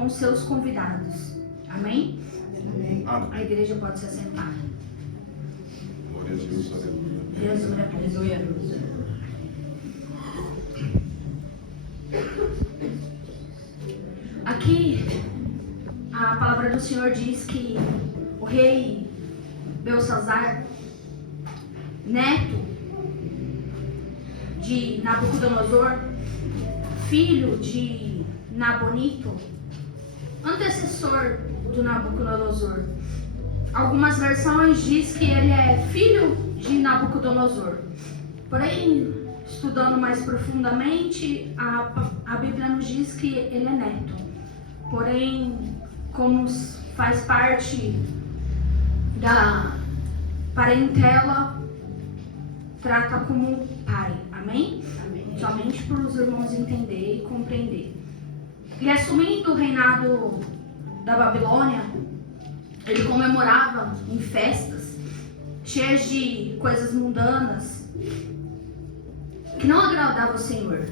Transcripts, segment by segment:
com os seus convidados. Amém? Amém. A igreja pode se assentar. Glória a Deus, aleluia. Jesus é bom. Aleluia. Aqui, a palavra do Senhor diz que o rei Belsazar, neto de Nabucodonosor, filho de Nabonito, antecessor do Nabucodonosor. Algumas versões diz que ele é filho de Nabucodonosor. Porém, estudando mais profundamente, a Bíblia nos diz que ele é neto. Porém, como faz parte da parentela, trata como pai. Amém? Amém. Somente para os irmãos entender e compreender. E assumindo o reinado da Babilônia, ele comemorava em festas cheias de coisas mundanas que não agradavam o Senhor.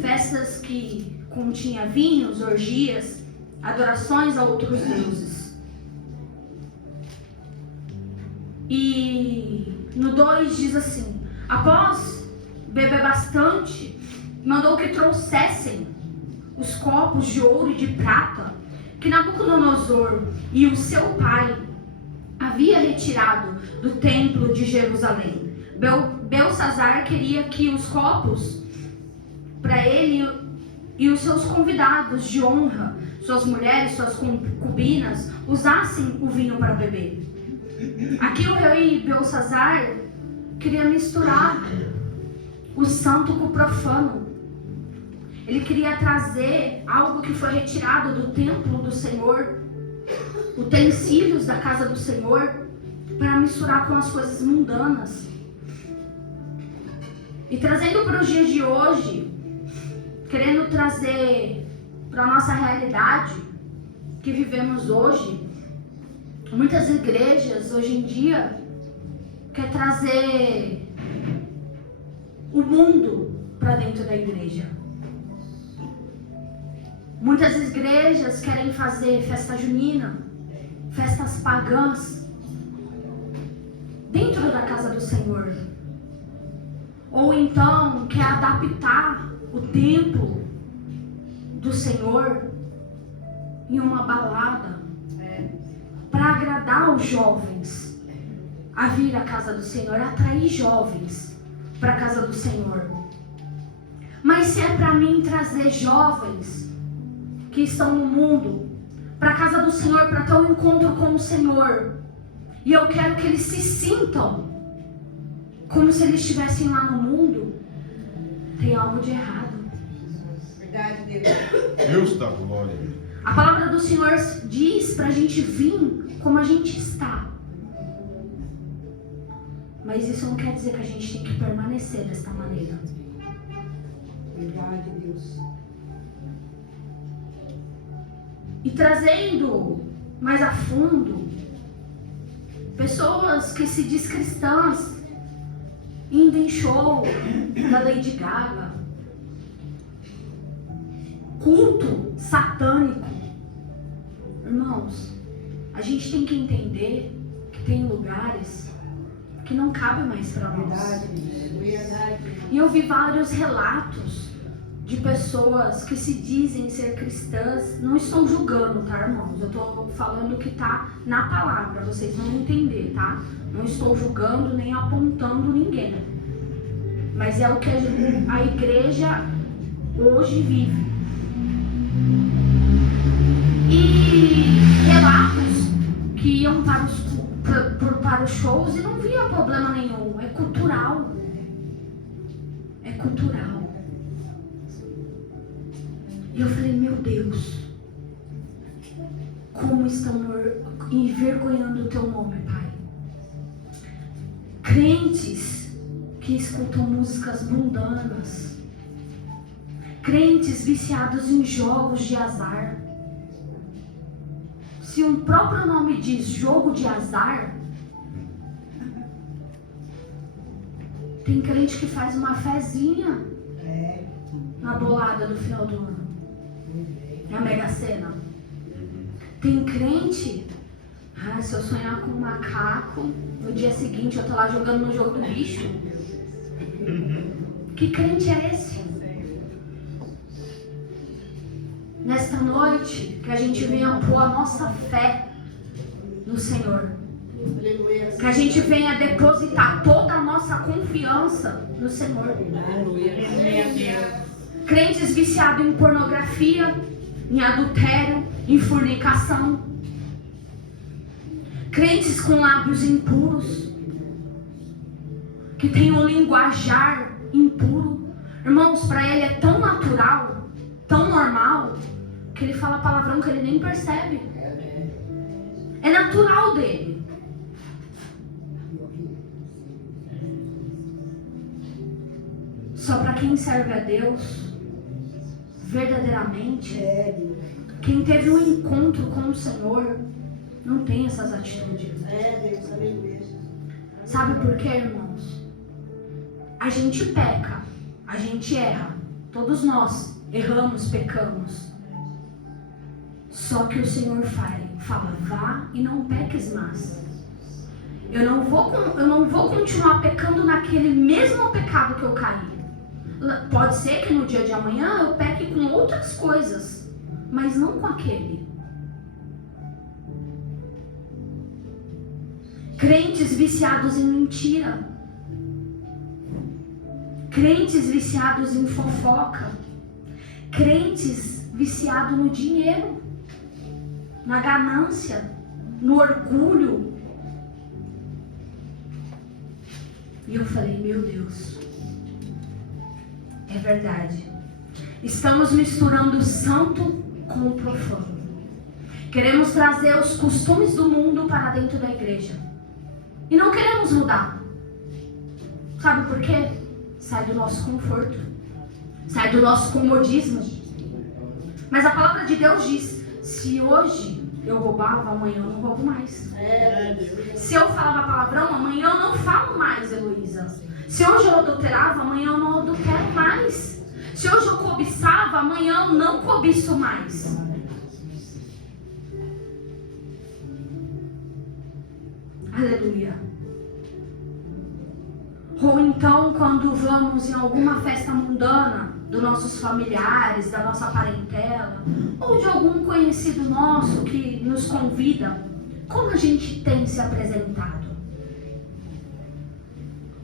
Festas que continha vinhos, orgias, adorações a outros deuses. E no 2 diz assim: após beber bastante, mandou que trouxessem os copos de ouro e de prata que Nabucodonosor e o seu pai havia retirado do templo de Jerusalém. Belsazar queria que os copos para ele e os seus convidados de honra, suas mulheres, suas concubinas, usassem o vinho para beber. Aqui o rei Belsazar queria misturar o santo com o profano. Ele queria trazer algo que foi retirado do templo do Senhor, utensílios da casa do Senhor, para misturar com as coisas mundanas. E trazendo para os dias de hoje, querendo trazer para a nossa realidade que vivemos hoje, muitas igrejas hoje em dia querem trazer o mundo para dentro da igreja. Muitas igrejas querem fazer festa junina, festas pagãs, dentro da casa do Senhor. Ou então quer adaptar o templo do Senhor em uma balada, para agradar os jovens a vir à casa do Senhor, atrair jovens para a casa do Senhor. Mas se é para mim trazer jovens que estão no mundo para a casa do Senhor, para ter um encontro com o Senhor, e eu quero que eles se sintam como se eles estivessem lá no mundo, tem algo de errado. Verdade, Deus. Deus da glória. A palavra do Senhor diz para a gente vir como a gente está. Mas isso não quer dizer que a gente tem que permanecer desta maneira. Verdade, Deus. E trazendo mais a fundo, pessoas que se diz cristãs, indo em show da Lady Gaga, culto satânico. Irmãos, a gente tem que entender que tem lugares que não cabe mais para nós. Verdade. E eu vi vários relatos de pessoas que se dizem ser cristãs. Não estou julgando, tá, irmãos? Eu estou falando o que está na palavra, vocês vão entender, tá? Não estou julgando nem apontando ninguém. Mas é o que a igreja hoje vive. E relatos que iam para os shows e não via problema nenhum. É cultural. É cultural. E eu falei, meu Deus, como estão envergonhando o teu nome, Pai. Crentes que escutam músicas mundanas, crentes viciados em jogos de azar. Se o próprio nome diz jogo de azar, tem crente que faz uma fezinha na bolada do final do ano. É a Mega Sena. Tem crente, se eu sonhar com um macaco, no dia seguinte eu tô lá jogando no jogo do bicho. Que crente é esse? Nesta noite, que a gente venha pôr a nossa fé no Senhor. Que a gente venha depositar toda a nossa confiança no Senhor. Crentes viciados em pornografia, em adultério, em fornicação. Crentes com lábios impuros, que tem um linguajar impuro. Irmãos, para ele é tão natural, tão normal, que ele fala palavrão que ele nem percebe. É natural dele. Só para quem serve a Deus verdadeiramente, quem teve um encontro com o Senhor, não tem essas atitudes. Deus, aleluia. Sabe por quê, irmãos? A gente peca, a gente erra. Todos nós erramos, pecamos. Só que o Senhor fala, vá e não peques mais. Eu não vou continuar pecando naquele mesmo pecado que eu caí. Pode ser que no dia de amanhã eu peque com outras coisas, mas não com aquele. Crentes viciados em mentira. Crentes viciados em fofoca. Crentes viciados no dinheiro, na ganância, no orgulho. E eu falei, meu Deus, é verdade. Estamos misturando o santo com o profano. Queremos trazer os costumes do mundo para dentro da igreja. E não queremos mudar. Sabe por quê? Sai do nosso conforto. Sai do nosso comodismo. Mas a palavra de Deus diz, se hoje eu roubava, amanhã eu não roubo mais. Se eu falava palavrão, amanhã eu não falo mais, Heloísa. Se hoje eu adulterava, amanhã eu não adultero mais. Se hoje eu cobiçava, amanhã eu não cobiço mais. Aleluia. Ou então, quando vamos em alguma festa mundana dos nossos familiares, da nossa parentela, ou de algum conhecido nosso que nos convida, como a gente tem se apresentado?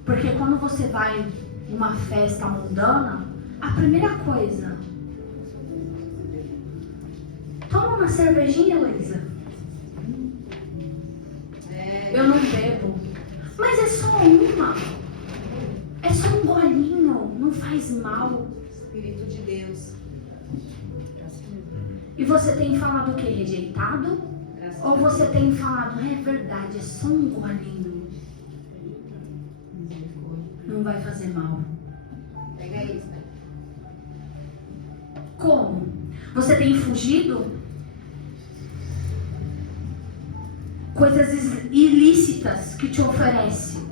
Porque quando você vai em uma festa mundana, a primeira coisa, toma uma cervejinha, Luísa. Eu não bebo. Mas é só uma. É só um golinho. Não faz mal. Espírito de Deus. E você tem falado o quê? Rejeitado? Ou você tem falado, é verdade, é só um golinho. Não vai fazer mal. Pega isso. Como? Você tem fugido? Coisas ilícitas que te oferece.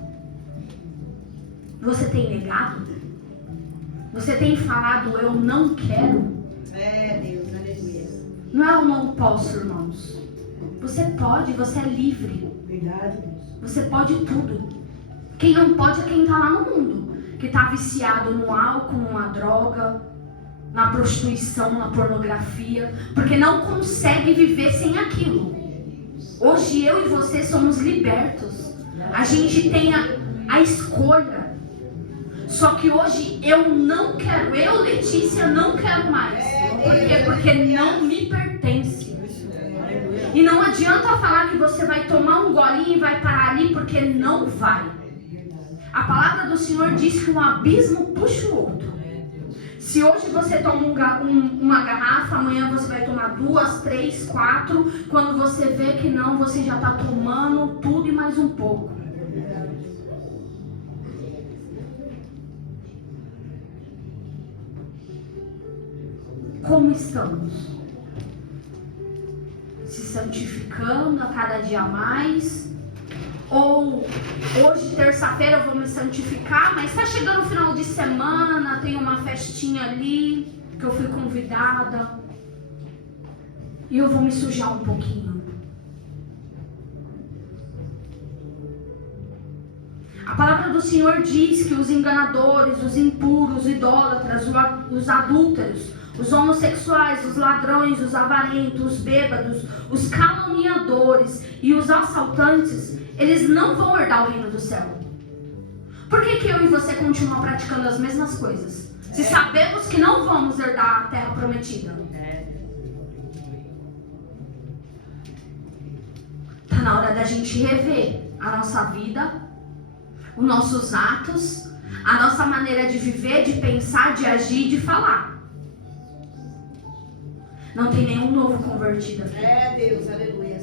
Você tem negado? Você tem falado, eu não quero? Deus, aleluia. Não é eu não posso, irmãos. Você pode, você é livre. Verdade. Você pode tudo. Quem não pode é quem está lá no mundo. Que está viciado no álcool, numa droga, na prostituição, na pornografia. Porque não consegue viver sem aquilo. Hoje eu e você somos libertos. A gente tem a escolha. Só que hoje eu não quero. Eu, Letícia, não quero mais. Por quê? Porque não me pertence. E não adianta falar que você vai tomar um golinho e vai parar ali, porque não vai. A palavra do Senhor diz que um abismo puxa o outro. Se hoje você toma uma garrafa, amanhã você vai tomar 2, 3, 4. Quando você vê que não, você já está tomando tudo e mais um pouco. Como estamos? Se santificando a cada dia mais? Ou hoje, terça-feira, eu vou me santificar, mas está chegando o final de semana, tem uma festinha ali, que eu fui convidada. E eu vou me sujar um pouquinho. A palavra do Senhor diz que os enganadores, os impuros, os idólatras, os adúlteros, os homossexuais, os ladrões, os avarentos, os bêbados, os caluniadores e os assaltantes, eles não vão herdar o reino do céu. Por que eu e você continuam praticando as mesmas coisas? Se sabemos que não vamos herdar a terra prometida. Está na hora da gente rever a nossa vida, os nossos atos, a nossa maneira de viver, de pensar, de agir, de falar. Não tem nenhum novo convertido aqui. Deus, aleluia.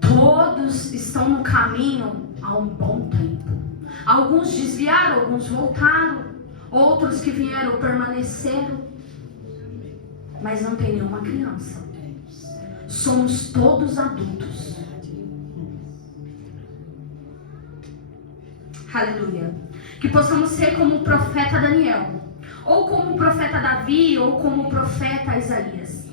Todos estão no caminho há um bom tempo. Alguns desviaram, alguns voltaram, outros que vieram permaneceram. Mas não tem nenhuma criança. Somos todos adultos. Aleluia. Que possamos ser como o profeta Daniel, ou como o profeta Davi, ou como o profeta Isaías.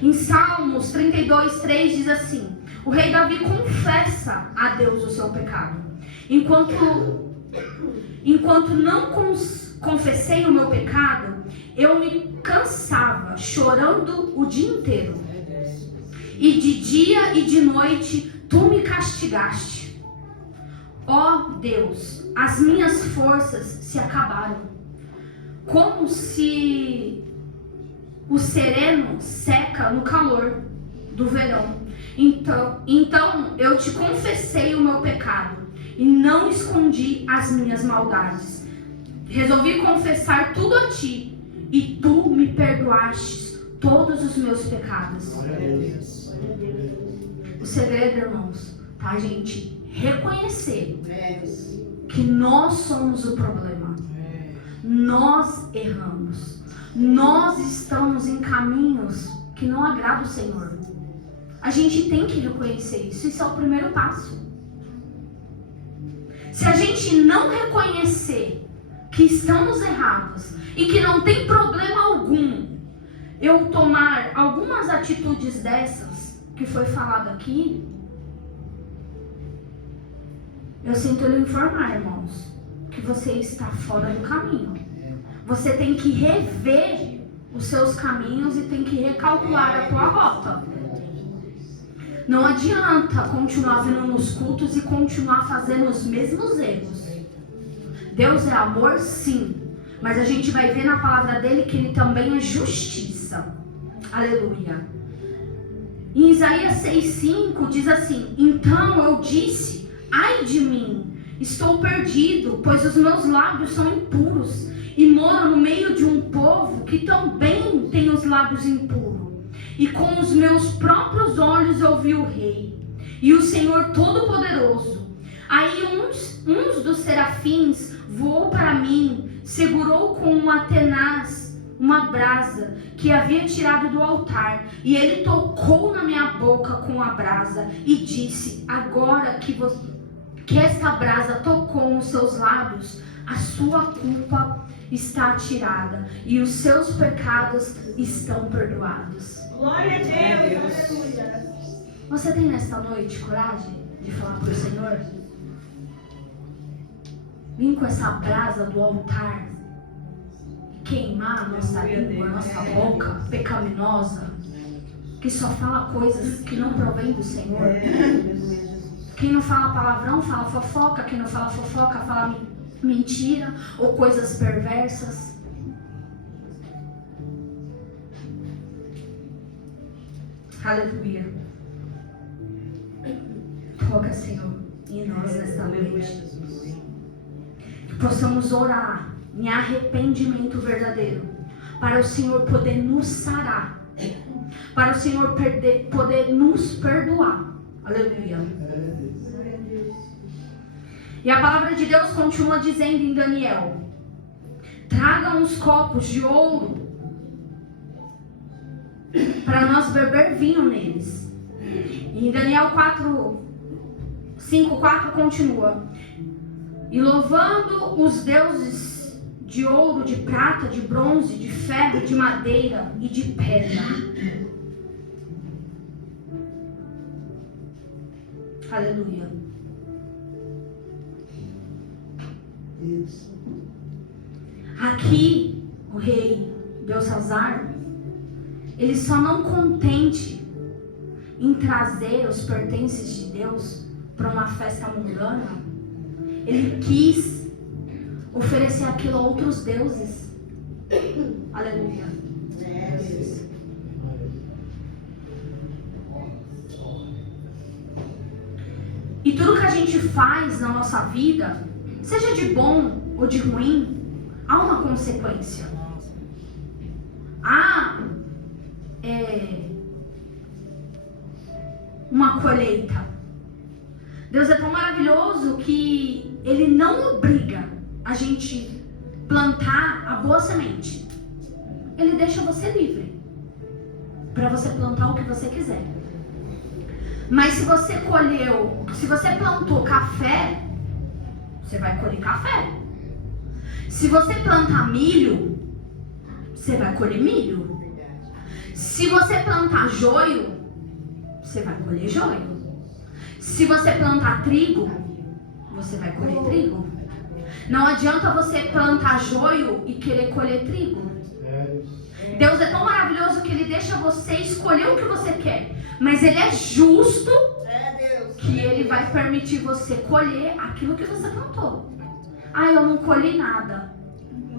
Em Salmos 32:3 diz assim: o rei Davi confessa a Deus o seu pecado. Enquanto não confessei o meu pecado, eu me cansava, chorando o dia inteiro. E de dia e de noite tu me castigaste. Ó Deus, as minhas forças se acabaram, como se o sereno seca no calor do verão. Então eu te confessei o meu pecado e não escondi as minhas maldades. Resolvi confessar tudo a ti e tu me perdoaste todos os meus pecados. O segredo, irmãos, tá, gente? Reconhecer que nós somos o problema. Nós erramos. Nós estamos em caminhos que não agradam o Senhor. A gente tem que reconhecer isso. Isso é o primeiro passo. Se a gente não reconhecer que estamos errados e que não tem problema algum eu tomar algumas atitudes dessas que foi falado aqui, eu sinto lhe informar, irmãos, que você está fora do caminho. Você tem que rever os seus caminhos e tem que recalcular a tua rota. Não adianta continuar vindo nos cultos e continuar fazendo os mesmos erros. Deus é amor, sim, mas a gente vai ver na palavra dele que ele também é justiça. Aleluia. Em Isaías 6:5 diz assim: então eu disse, ai de mim, estou perdido, pois os meus lábios são impuros e moro no meio de um povo que também tem os lábios impuros. E com os meus próprios olhos eu vi o Rei e o Senhor Todo-Poderoso. Aí uns dos serafins voou para mim, segurou com uma tenaz uma brasa que havia tirado do altar, e ele tocou na minha boca com a brasa e disse: agora que esta brasa tocou nos seus lábios, a sua culpa está tirada e os seus pecados estão perdoados. Glória a Deus. Aleluia. Você tem nesta noite coragem de falar para o Senhor? Vim com essa brasa do altar queimar a nossa língua, a nossa boca pecaminosa, que só fala coisas que não provém do Senhor. Quem não fala palavrão fala fofoca, quem não fala fofoca fala mentira ou coisas perversas. Aleluia. Toca, Senhor, em nós nesta noite. Que possamos orar em arrependimento verdadeiro, para o Senhor poder nos sarar, para o Senhor poder nos perdoar. Aleluia. E a palavra de Deus continua dizendo em Daniel: tragam os copos de ouro para nós beber vinho neles. E em Daniel 5:4 continua: e louvando os deuses de ouro, de prata, de bronze, de ferro, de madeira e de pedra. Aleluia. Deus. Aqui, o rei Belsazar, ele só não contente em trazer os pertences de Deus para uma festa mundana, ele quis oferecer aquilo a outros deuses. Aleluia. E tudo que a gente faz na nossa vida, seja de bom ou de ruim, há uma consequência. Há uma colheita. Deus é tão maravilhoso que Ele não obriga a gente plantar a boa semente. Ele deixa você livre para você plantar o que você quiser. Mas se você plantou café, você vai colher café. Se você plantar milho, você vai colher milho. Se você plantar joio, você vai colher joio. Se você plantar trigo, você vai colher trigo. Não adianta você plantar joio e querer colher trigo. Deus é tão maravilhoso que Ele deixa você escolher o que você quer. Mas Ele é justo que Ele vai permitir você colher aquilo que você plantou. Ah, eu não colhi nada.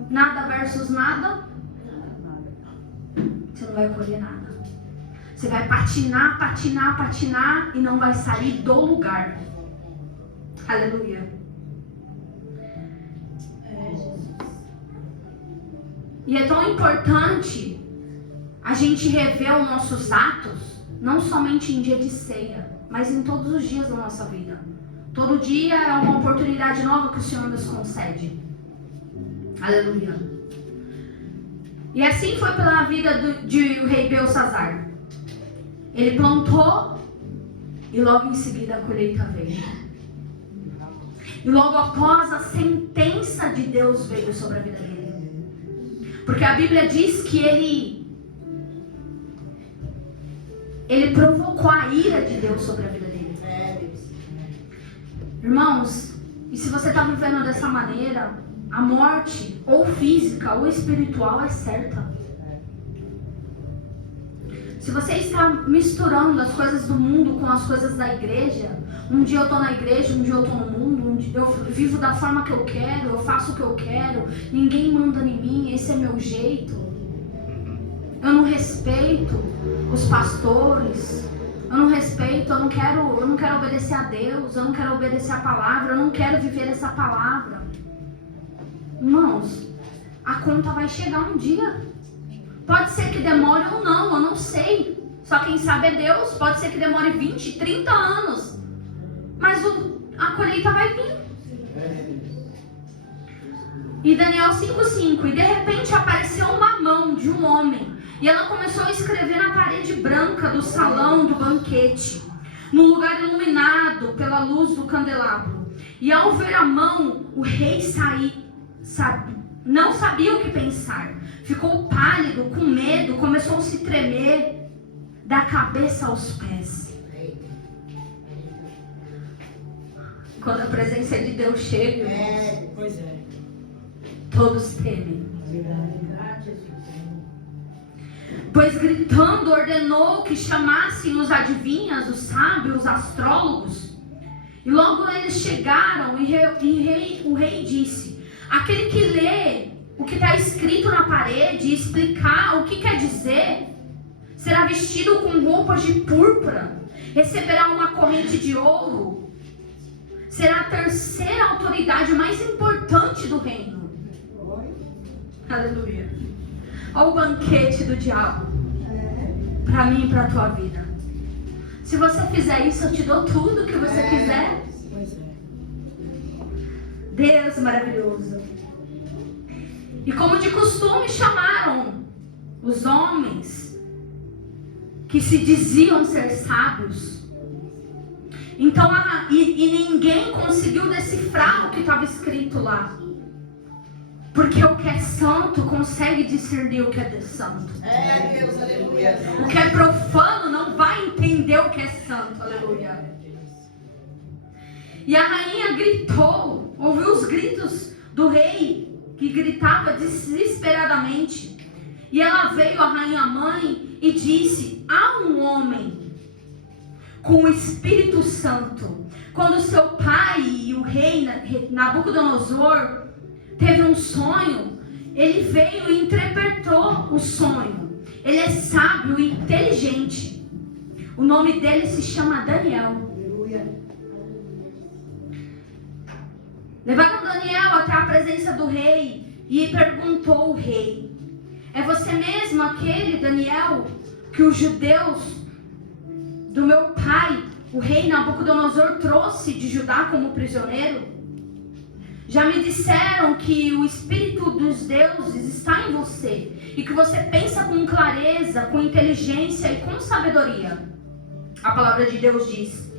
Nada versus nada. Você não vai colher nada. Você vai patinar, patinar, patinar e não vai sair do lugar. Aleluia. E é tão importante a gente rever os nossos atos, não somente em dia de ceia, mas em todos os dias da nossa vida. Todo dia é uma oportunidade nova que o Senhor nos concede. Aleluia. E assim foi pela vida de o rei Belsazar. Ele plantou e logo em seguida a colheita veio. E logo após a sentença de Deus veio sobre a vida dele. Porque a Bíblia diz que ele provocou a ira de Deus sobre a vida dele. Irmãos, e se você está vivendo dessa maneira, a morte, ou física ou espiritual, é certa. Se você está misturando as coisas do mundo com as coisas da igreja, um dia eu estou na igreja, um dia eu estou no mundo, um dia eu vivo da forma que eu quero, eu faço o que eu quero, ninguém manda em mim, esse é meu jeito. Eu não respeito os pastores, eu não respeito, eu não quero obedecer a Deus, eu não quero obedecer a palavra, eu não quero viver essa palavra. Irmãos, a conta vai chegar um dia. Pode ser que demore ou não, eu não sei. Só quem sabe é Deus. Pode ser que demore 20, 30 anos. Mas a colheita vai vir. E Daniel 5:5. E de repente apareceu uma mão de um homem. E ela começou a escrever na parede branca do salão do banquete, num lugar iluminado pela luz do candelabro. E ao ver a mão, o rei não sabia o que pensar. Ficou pálido, com medo, começou a se tremer da cabeça aos pés. Quando a presença de Deus chega, irmãos, Pois é. todos temem. Pois gritando ordenou que chamassem os adivinhas, os sábios, os astrólogos. E logo eles chegaram e o rei disse: aquele que lê o que está escrito na parede e explicar o que quer dizer, será vestido com roupas de púrpura, receberá uma corrente de ouro, será a terceira autoridade mais importante do reino. Aleluia. Olha o banquete do diabo para mim e para a tua vida. Se você fizer isso, eu te dou tudo que você quiser. Pois é. Deus maravilhoso. E como de costume chamaram os homens que se diziam ser sábios. Então, e ninguém conseguiu decifrar o que estava escrito lá. Porque o que é santo consegue discernir o que é santo. Deus, aleluia. O que é profano não vai entender o que é santo. Aleluia. E a rainha gritou, ouviu os gritos do rei, que gritava desesperadamente. E ela veio, a rainha mãe, e disse: há um homem com o Espírito Santo. Quando seu pai e o rei Nabucodonosor teve um sonho, ele veio e interpretou o sonho. Ele é sábio e inteligente. O nome dele se chama Daniel. Aleluia. Levaram Daniel até a presença do rei e perguntou ao rei: é você mesmo aquele Daniel que os judeus do meu pai, o rei Nabucodonosor, trouxe de Judá como prisioneiro? Já me disseram que o Espírito dos deuses está em você e que você pensa com clareza, com inteligência e com sabedoria. A palavra de Deus diz.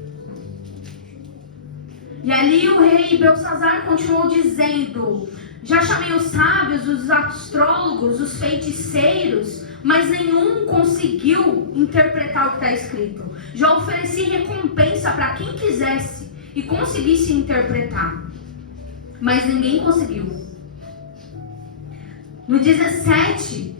E ali o rei Belsazar continuou dizendo: já chamei os sábios, os astrólogos, os feiticeiros, mas nenhum conseguiu interpretar o que está escrito. Já ofereci recompensa para quem quisesse e conseguisse interpretar, mas ninguém conseguiu. No 17,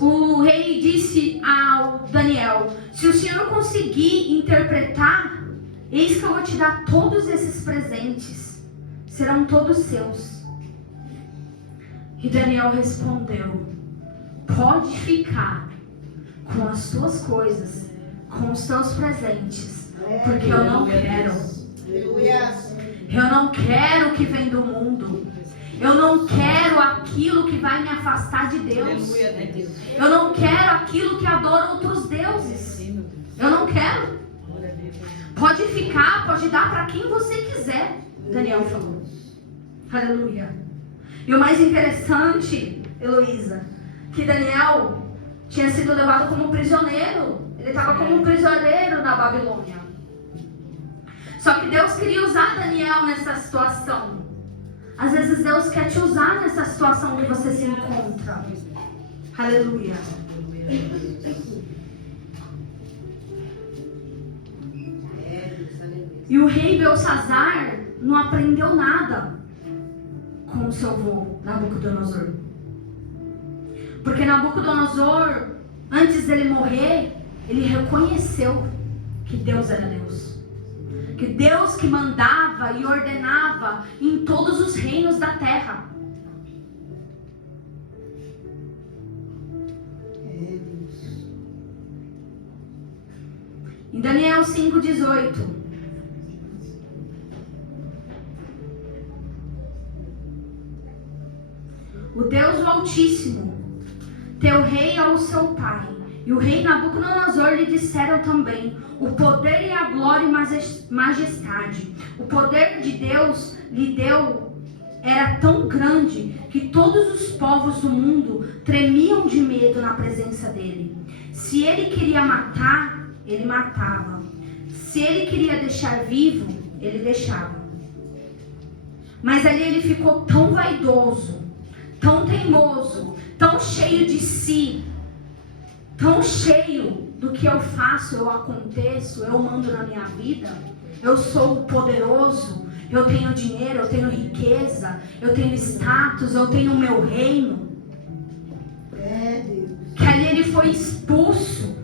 o rei disse ao Daniel: se o senhor conseguir interpretar, eis que eu vou te dar todos esses presentes, serão todos seus. E Daniel respondeu: pode ficar com as suas coisas, com os seus presentes, porque eu não quero. Aleluia. Eu não quero o que vem do mundo. Eu não quero aquilo que vai me afastar de Deus. Eu não quero aquilo que adora outros deuses. Eu não quero. Pode ficar, pode dar para quem você quiser, Daniel falou. Aleluia. E o mais interessante, Heloísa, que Daniel tinha sido levado como prisioneiro. Ele estava como prisioneiro na Babilônia. Só que Deus queria usar Daniel nessa situação. Às vezes Deus quer te usar nessa situação que você se encontra. Aleluia. E o rei Belsazar não aprendeu nada com o seu avô Nabucodonosor. Porque Nabucodonosor, antes dele morrer, ele reconheceu que Deus era Deus. Que Deus que mandava e ordenava em todos os reinos da terra. Em Daniel 5,18. O Deus do Altíssimo, teu rei é o seu pai, e o rei Nabucodonosor lhe disseram também: o poder e a glória e majestade. O poder de Deus lhe deu era tão grande que todos os povos do mundo tremiam de medo na presença dele. Se ele queria matar, ele matava. Se ele queria deixar vivo, ele deixava. Mas ali ele ficou tão vaidoso, tão teimoso, tão cheio de si, tão cheio do que eu faço, eu aconteço, eu mando na minha vida, eu sou poderoso, eu tenho dinheiro, eu tenho riqueza, eu tenho status, eu tenho o meu reino. Que ali ele foi expulso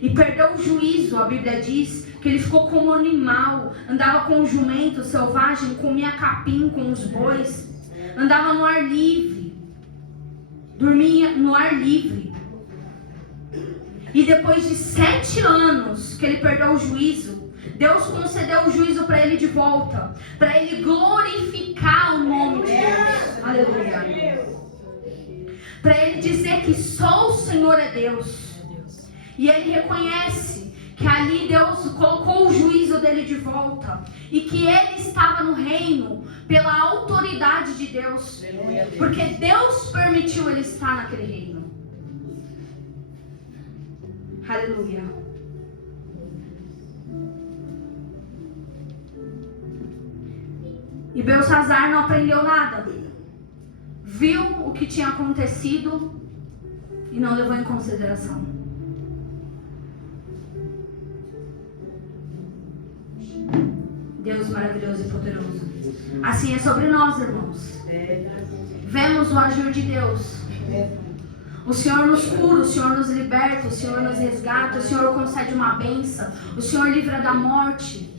e perdeu o juízo. A Bíblia diz que ele ficou como um animal, andava com o jumento selvagem, comia capim com os bois, andava no ar livre, dormia no ar livre. E depois de 7 anos que ele perdeu o juízo, Deus concedeu o juízo para ele de volta, para ele glorificar o nome de Deus. Aleluia. Para ele dizer que só o Senhor é Deus. E ele reconhece que ali Deus colocou o juízo dele de volta, e que ele estava no reino pela autoridade de Deus, porque Deus permitiu ele estar naquele reino. Aleluia. E Belsazar não aprendeu nada. Viu o que tinha acontecido e não levou em consideração. Deus maravilhoso e poderoso. Assim é sobre nós, irmãos. Vemos o agir de Deus. O Senhor nos cura, o Senhor nos liberta, o Senhor nos resgata, o Senhor concede uma bênção, o Senhor livra da morte.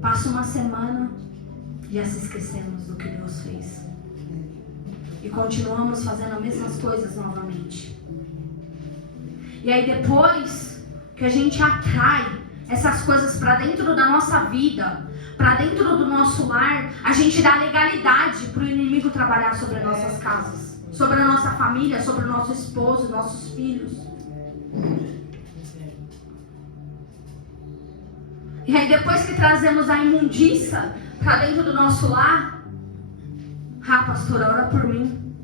Passa uma semana, já se esquecemos do que Deus fez. E continuamos fazendo as mesmas coisas novamente. E aí depois que a gente atrai essas coisas para dentro da nossa vida, para dentro do nosso lar, a gente dá legalidade para o inimigo trabalhar sobre as nossas casas, sobre a nossa família, sobre o nosso esposo, nossos filhos. E aí depois que trazemos a imundícia para dentro do nosso lar, pastora, ora por mim,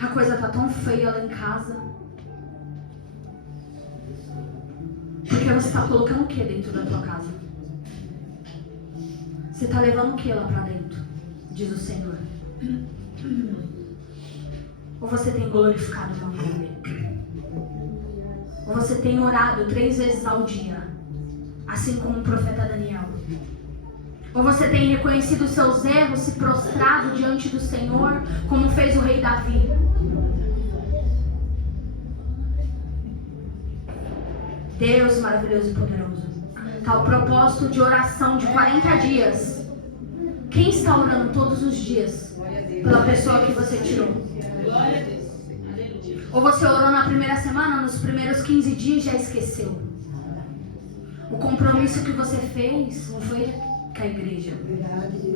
a coisa tá tão feia lá em casa. Porque você está colocando o que dentro da tua casa? Você está levando o que lá para dentro? Diz o Senhor. Ou você tem glorificado o nome dele? Ou você tem orado 3 vezes ao dia, assim como o profeta Daniel? Ou você tem reconhecido os seus erros, se prostrado diante do Senhor, como fez o rei Davi? Deus maravilhoso e poderoso. Está o propósito de oração de 40 dias. Quem está orando todos os dias pela pessoa que você tirou? Ou você orou na primeira semana, nos primeiros 15 dias já esqueceu? O compromisso que você fez não foi com a igreja,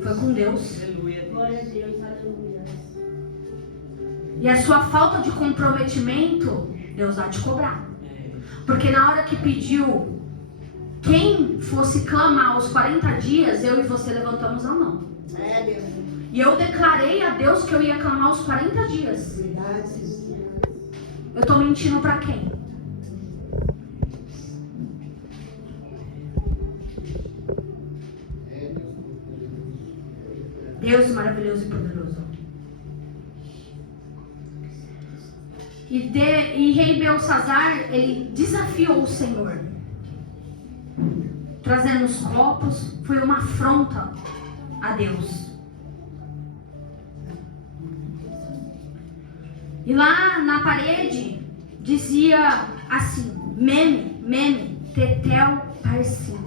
foi com Deus. E a sua falta de comprometimento, Deus vai te cobrar. Porque na hora que pediu quem fosse clamar os 40 dias, eu e você levantamos a mão. E eu declarei a Deus que eu ia clamar os 40 dias. Eu estou mentindo para quem? Deus maravilhoso e poderoso. E rei Belsazar, ele desafiou o Senhor, trazendo os copos. Foi uma afronta a Deus. E lá na parede dizia assim: Mene, Mene, Tekel, Parsim.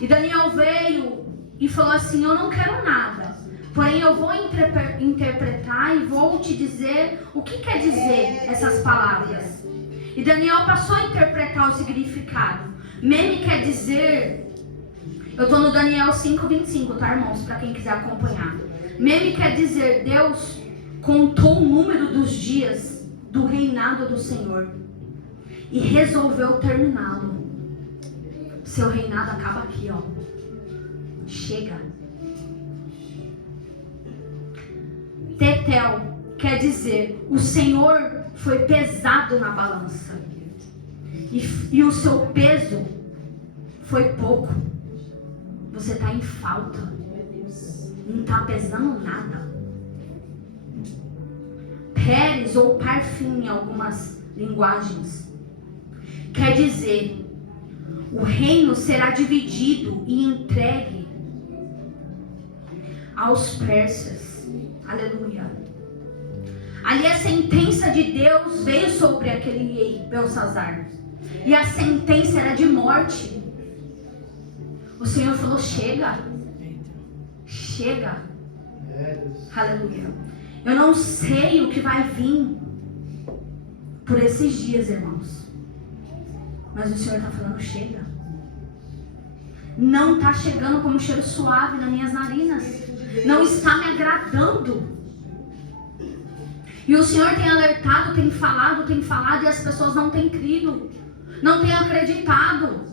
E Daniel veio e falou assim: eu não quero nada, porém eu vou interpretar e vou te dizer o que quer dizer essas palavras. E Daniel passou a interpretar o significado. Mene quer dizer, eu estou no Daniel 5:25, tá, irmãos? Para quem quiser acompanhar. Mene quer dizer, Deus contou o número dos dias do reinado do Senhor e resolveu terminá-lo. Seu reinado acaba aqui, ó. Chega. Tetel quer dizer, o Senhor foi pesado na balança e o seu peso foi pouco. Você está em falta, não está pesando nada. Pérez ou Parfim em algumas linguagens quer dizer, o reino será dividido e entregue aos persas. Aleluia. Ali a sentença de Deus veio sobre aquele rei Belsazar. E a sentença era de morte. O Senhor falou: chega. Chega. Aleluia. Eu não sei o que vai vir por esses dias, irmãos. Mas o Senhor está falando: chega. Não está chegando como um cheiro suave nas minhas narinas. Não está me agradando. E o Senhor tem alertado, tem falado e as pessoas não têm crido, não têm acreditado.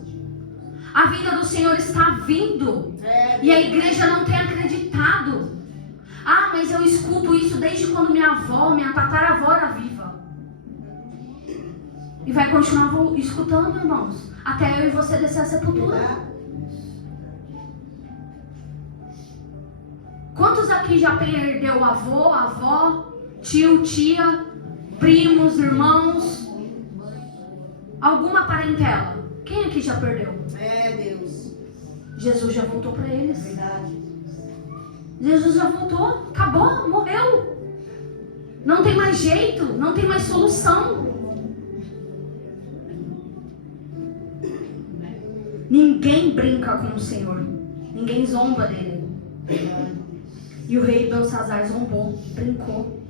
A vinda do Senhor está vindo e a igreja não tem acreditado. Ah, mas eu escuto isso desde quando minha tataravó era viva. E vai continuar escutando, irmãos, até eu e você descer a sepultura. Quantos aqui já perdeu avô, avó, tio, tia, primos, irmãos, alguma parentela? Quem aqui já perdeu? É, Deus. Jesus já voltou para eles. Verdade. Jesus já voltou, acabou, morreu. Não tem mais jeito, não tem mais solução. Ninguém brinca com o Senhor, ninguém zomba dele. E o rei Belsazar zombou, brincou.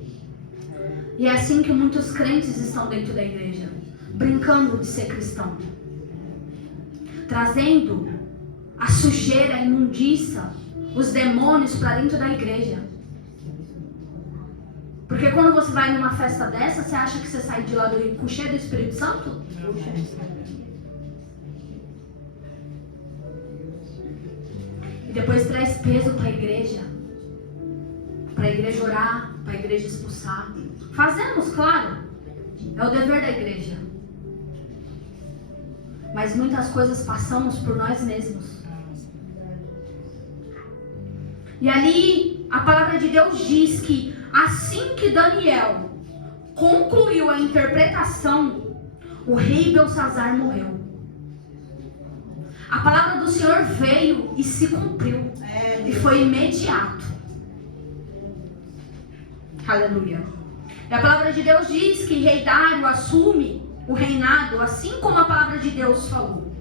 E é assim que muitos crentes estão dentro da igreja, brincando de ser cristão, trazendo a sujeira, a imundícia, os demônios para dentro da igreja. Porque quando você vai numa festa dessa, você acha que você sai de lá com cheio do Espírito Santo? E depois traz peso para a igreja orar, para a igreja expulsar. Fazemos, claro, é o dever da igreja. Mas muitas coisas passamos por nós mesmos. E ali a palavra de Deus diz que assim que Daniel concluiu a interpretação, o rei Belsazar morreu. A palavra do Senhor veio e se cumpriu. E foi imediato. Aleluia. E a palavra de Deus diz que rei Dário assume o reinado, assim como a palavra de Deus falou.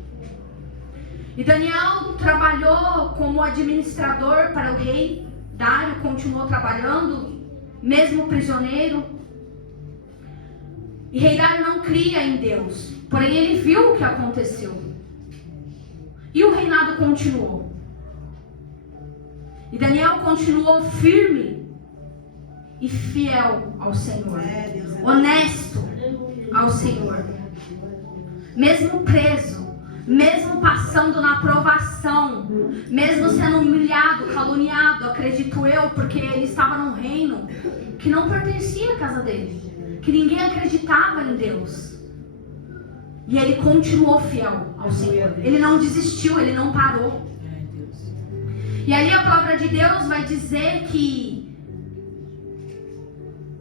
E Daniel trabalhou como administrador para o rei Dário, continuou trabalhando, mesmo prisioneiro. E rei Dário não cria em Deus, porém ele viu o que aconteceu. E o reinado continuou. E Daniel continuou firme e fiel ao Senhor, honesto ao Senhor, mesmo preso, mesmo passando na provação, mesmo sendo humilhado, caluniado, acredito eu, porque ele estava num reino que não pertencia à casa dele, que ninguém acreditava em Deus. E ele continuou fiel ao Senhor. Ele não desistiu, ele não parou. E ali a palavra de Deus vai dizer que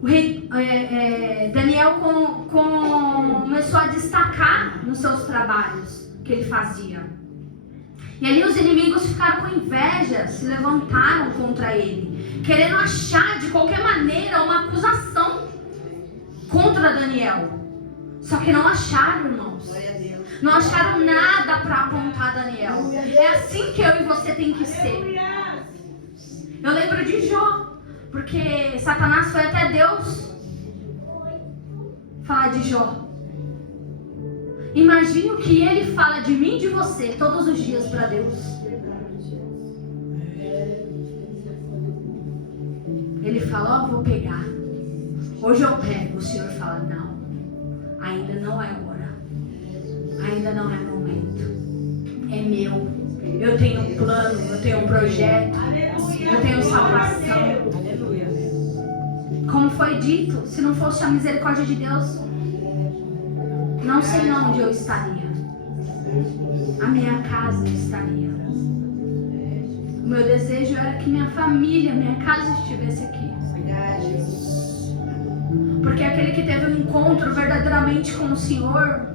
o rei Daniel começou a destacar nos seus trabalhos que ele fazia. E ali os inimigos ficaram com inveja, se levantaram contra ele, querendo achar de qualquer maneira uma acusação contra Daniel. Só que não acharam, irmãos. Não acharam nada para apontar Daniel. É assim que eu e você tem que ser. Eu lembro de Jó, porque Satanás foi até Deus falar de Jó. Imagine o que ele fala de mim e de você todos os dias para Deus. Ele fala, vou pegar. Hoje eu pego. O Senhor fala, não. Ainda não é hora. Ainda não é momento. É meu. Eu tenho plano, eu tenho projeto. Eu tenho salvação. Como foi dito, se não fosse a misericórdia de Deus, não sei onde eu estaria. A minha casa estaria. O meu desejo era que minha família, minha casa estivesse aqui. Porque aquele que teve um encontro verdadeiramente com o Senhor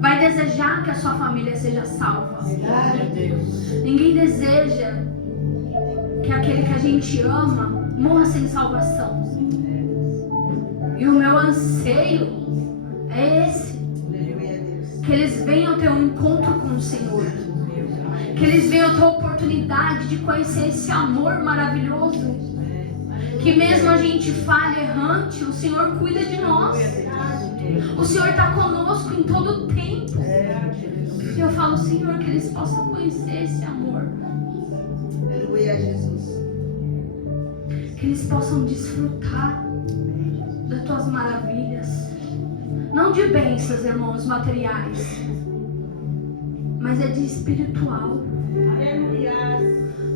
vai desejar que a sua família seja salva. Ninguém deseja que aquele que a gente ama morra sem salvação. E o meu anseio é esse: que eles venham ter um encontro com o Senhor, que eles venham ter a oportunidade de conhecer esse amor maravilhoso, que mesmo a gente falha, errante, o Senhor cuida de nós. O Senhor está conosco em todo o tempo. E eu falo, Senhor, que eles possam conhecer esse amor. Aleluia, Jesus. Que eles possam desfrutar das tuas maravilhas. Não de bênçãos, irmãos, materiais, mas é de espiritual. Aleluia.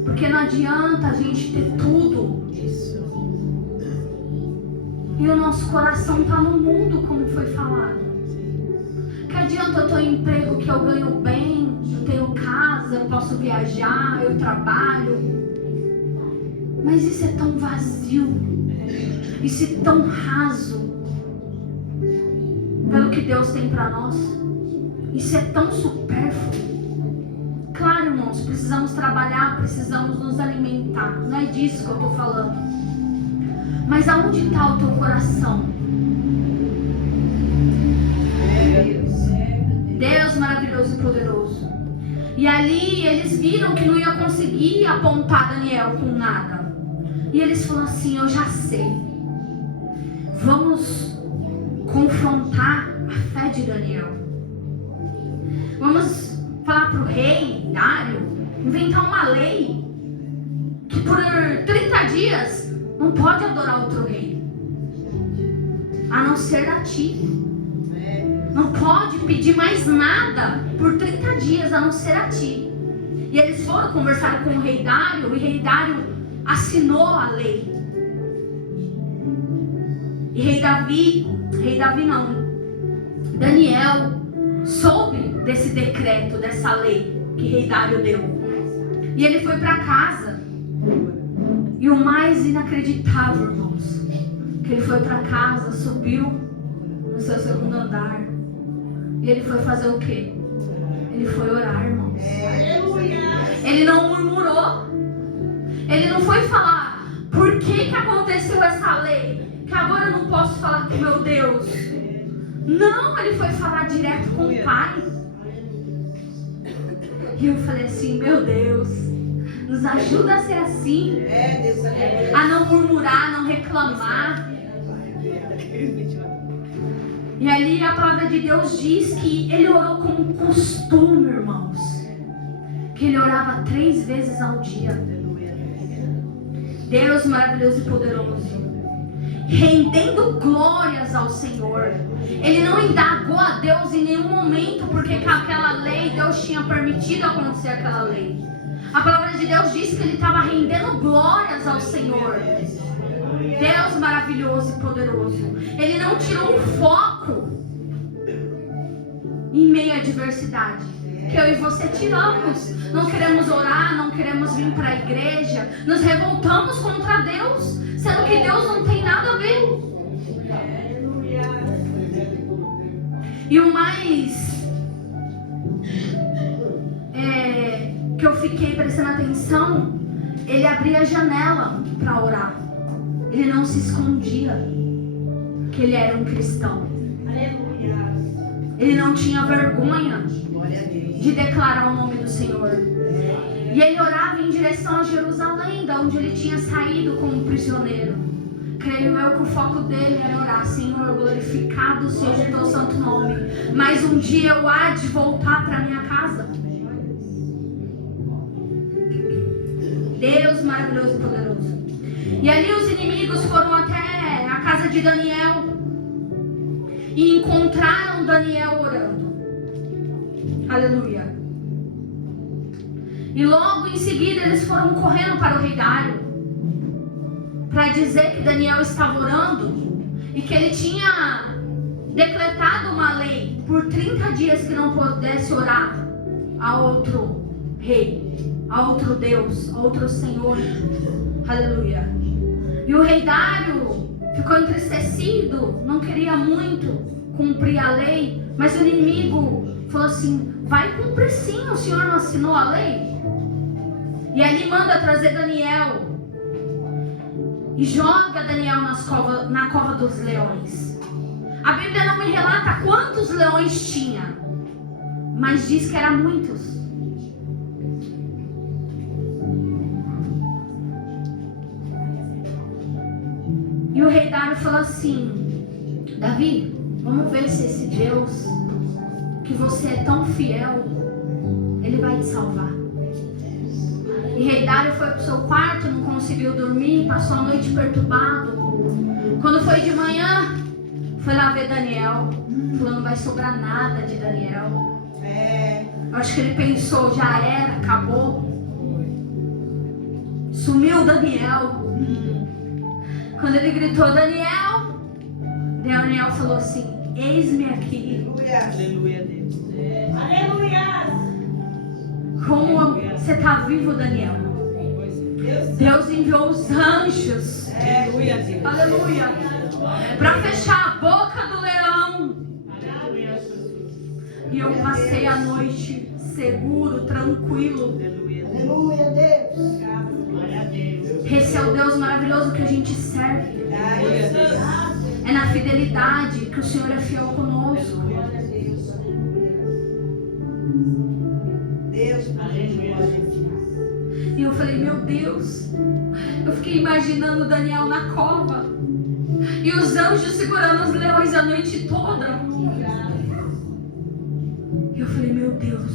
Porque não adianta a gente ter tudo e o nosso coração está no mundo, como foi falado. Que adianta eu ter um emprego que eu ganho bem, eu tenho casa, eu posso viajar, eu trabalho, mas isso é tão vazio, isso é tão raso pelo que Deus tem para nós. Isso é tão supérfluo. Claro, irmãos, precisamos trabalhar, precisamos nos alimentar. Não é disso que eu estou falando. Mas aonde está o teu coração? Deus maravilhoso e poderoso. E ali eles viram que não ia conseguir apontar Daniel com nada. E eles falaram assim: eu já sei. Vamos confrontar a fé de Daniel. Vamos falar para o rei Dário inventar uma lei que por 30 dias não pode adorar outro rei, a não ser a ti. Não pode pedir mais nada por 30 dias a não ser a ti. E eles foram conversar com o rei Dário, e o rei Dário assinou a lei. E Daniel soube desse decreto, dessa lei que rei Dário deu. E ele foi para casa. E o mais inacreditável, irmãos, que ele foi para casa, subiu no seu segundo andar. E ele foi fazer o quê? Ele foi orar, irmãos. Ele não murmurou. Ele não foi falar: por que aconteceu essa lei? Que agora eu não posso falar com meu Deus. Não, ele foi falar direto com o Pai. E eu falei assim: meu Deus, nos ajuda a ser assim. A não murmurar, não reclamar. E ali a palavra de Deus diz que ele orou como costume, irmãos. Que ele orava 3 vezes ao dia. Deus maravilhoso e poderoso. Rendendo glórias ao Senhor. Ele não indagou a Deus em nenhum momento porque com aquela lei Deus tinha permitido acontecer aquela lei. A palavra de Deus diz que ele estava rendendo glórias ao Senhor. Deus maravilhoso e poderoso. Ele não tirou o foco em meio à adversidade que eu e você tiramos. Não queremos orar, não queremos vir para a igreja, nos revoltamos contra Deus, sendo que Deus não tem nada a ver. E o mais que eu fiquei prestando atenção, ele abria a janela para orar. Ele não se escondia que ele era um cristão. Ele não tinha vergonha de declarar o nome do Senhor. E ele orava em direção a Jerusalém, da onde ele tinha saído como prisioneiro. Creio eu que o foco dele era orar: Senhor, glorificado seja o teu santo nome, mas um dia eu há de voltar para minha casa. Deus maravilhoso e poderoso. E ali os inimigos foram até a casa de Daniel e encontraram Daniel orando. Aleluia. E logo em seguida eles foram correndo para o rei Dário para dizer que Daniel estava orando e que ele tinha decretado uma lei por 30 dias que não pudesse orar a outro rei, a outro Deus, a outro Senhor. Aleluia. E o rei Dário ficou entristecido, não queria muito cumprir a lei, mas o inimigo falou assim: vai cumprir sim, o Senhor não assinou a lei? E ali manda trazer Daniel e joga Daniel na cova dos leões. A Bíblia não me relata quantos leões tinha, mas diz que eram muitos. E o rei Dário falou assim: Davi, vamos ver se esse Deus que você é tão fiel, ele vai te salvar. E rei Dário foi para o seu quarto, não conseguiu dormir, passou a noite perturbado. Quando foi de manhã, foi lá ver Daniel. Falou: não vai sobrar nada de Daniel. Acho que ele pensou: já era, acabou. Sumiu Daniel. Quando ele gritou: Daniel, Daniel falou assim: eis-me aqui. Aleluia, Deus. Aleluia. Como você está vivo, Daniel? Deus enviou os anjos. Aleluia, Deus. Aleluia. Para fechar a boca do leão. E eu passei a noite seguro, tranquilo. Aleluia, Deus. Glória a Deus. Esse é o Deus maravilhoso que a gente serve. Glória a Deus. É na fidelidade que o Senhor é fiel conosco. Glória a Deus. Deus, aleluia. E eu falei, meu Deus, eu fiquei imaginando Daniel na cova e os anjos segurando os leões a noite toda. E eu falei, meu Deus,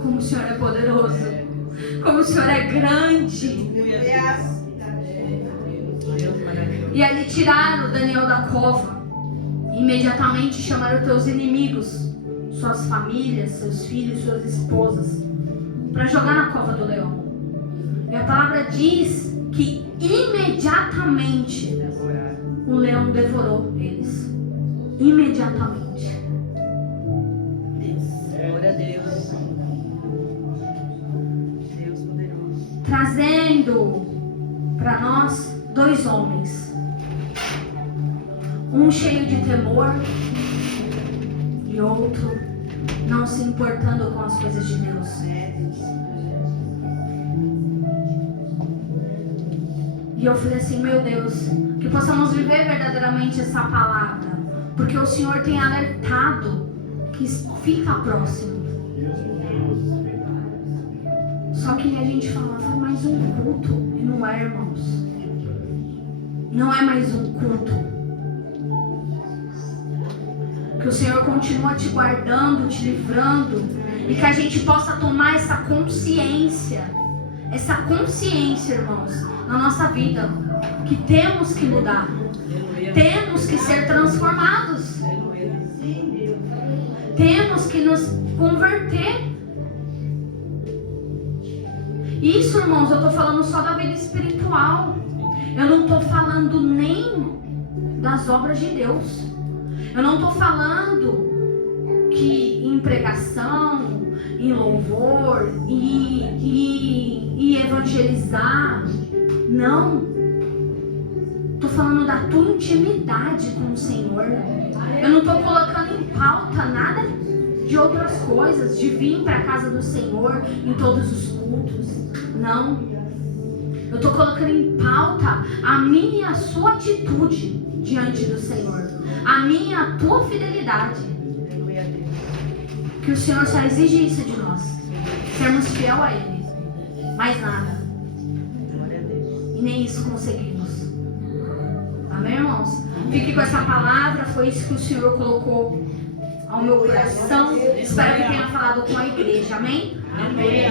como o Senhor é poderoso, como o Senhor é grande. E ali tiraram Daniel da cova. Imediatamente chamaram teus inimigos, suas famílias, seus filhos, suas esposas, para jogar na cova do leão. E a palavra diz que imediatamente o leão devorou eles. Imediatamente. Glória a Deus. Deus poderoso. Trazendo para nós 2 homens. Um cheio de temor e outro não se importando com as coisas de Deus. E eu falei assim, meu Deus, que possamos viver verdadeiramente essa palavra, porque o Senhor tem alertado que fica próximo. Só que a gente fala, foi mais um culto, e não é, irmãos. Não é mais um culto. Que o Senhor continua te guardando, te livrando, e que a gente possa tomar essa consciência, irmãos, na nossa vida, que temos que mudar, temos que ser transformados, temos que nos converter. Isso, irmãos, eu estou falando só da vida espiritual, eu não estou falando nem das obras de Deus. Eu não estou falando que em pregação, em louvor e evangelizar. Não. Estou falando da tua intimidade com o Senhor. Eu não estou colocando em pauta nada de outras coisas, de vir para a casa do Senhor em todos os cultos. Não. Eu estou colocando em pauta a minha e a sua atitude diante do Senhor. A minha e a tua fidelidade. Que o Senhor só exige isso de nós. Sermos fiel a Ele. Mais nada. E nem isso conseguimos. Amém, irmãos? Fique com essa palavra. Foi isso que o Senhor colocou ao meu coração. Espero que tenha falado com a igreja. Amém? Amém.